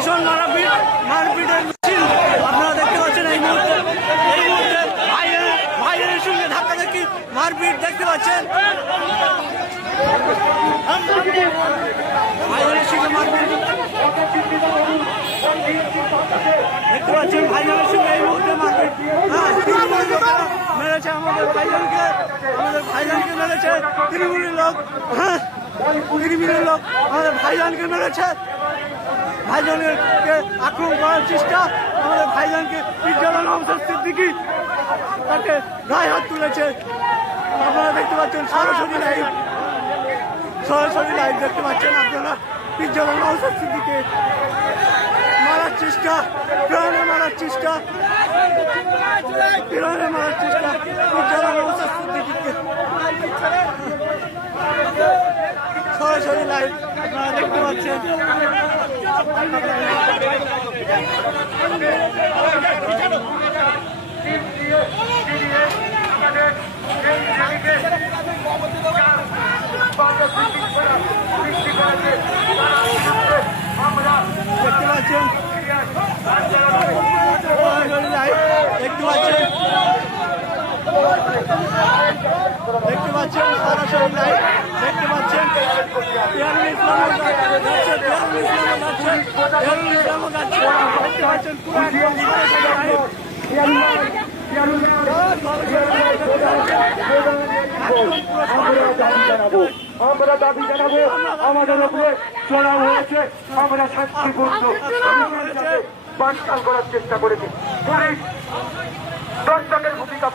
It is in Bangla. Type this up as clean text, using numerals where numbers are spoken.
ভীষণ মারপিটের মিছিল আপনারা দেখতে পাচ্ছেন। এই মুহূর্তে ভাইয়ের সঙ্গে ধাক্কাধাক্কি মারপিট দেখতে পাচ্ছেন। ভাইয়ের সঙ্গে মারপিট দেখতে পাচ্ছেন। ভাইজানের সঙ্গে এই মুহূর্তে মারপিট মেরেছে আমাদের ভাইজানকে মেরেছে তৃণমূলের লোক। তৃণমূলের লোক আমাদের ভাইজানকে মেরেছে। ভাইজানকে আক্রমণ করার চেষ্টা, আমাদের ভাইজানকে পিজ্জালা নওশাদ সিদ্দিকী তাকে গায়ে হাত তুলেছে। আপনারা দেখতে পাচ্ছেন সরাসরি লাইভ দেখতে পাচ্ছেন আপনারা। পিজ্জালা নওশাদ সিদ্দিকীকে মারার চেষ্টা, প্রাণে মারার চেষ্টা পিজ্জালা নওশাদ সিদ্দিকীকে সরাসরি লাইভ আপনারা দেখতে পাচ্ছেন। দেখতে পাচ্ছেন সরাসরি লাইভ দেখতে পাচ্ছেন। পিয়ারুল ইসলামও যাচ্ছে, দেখতে পাচ্ছেন পুরো একদম আমরা দাবি জানাবো আমাদের উপরে চড়াও হয়েছে। আমরা শান্তিপূর্ণ বানচাল করার চেষ্টা করেছি। পুলিশ দর্শকের ভূমিকা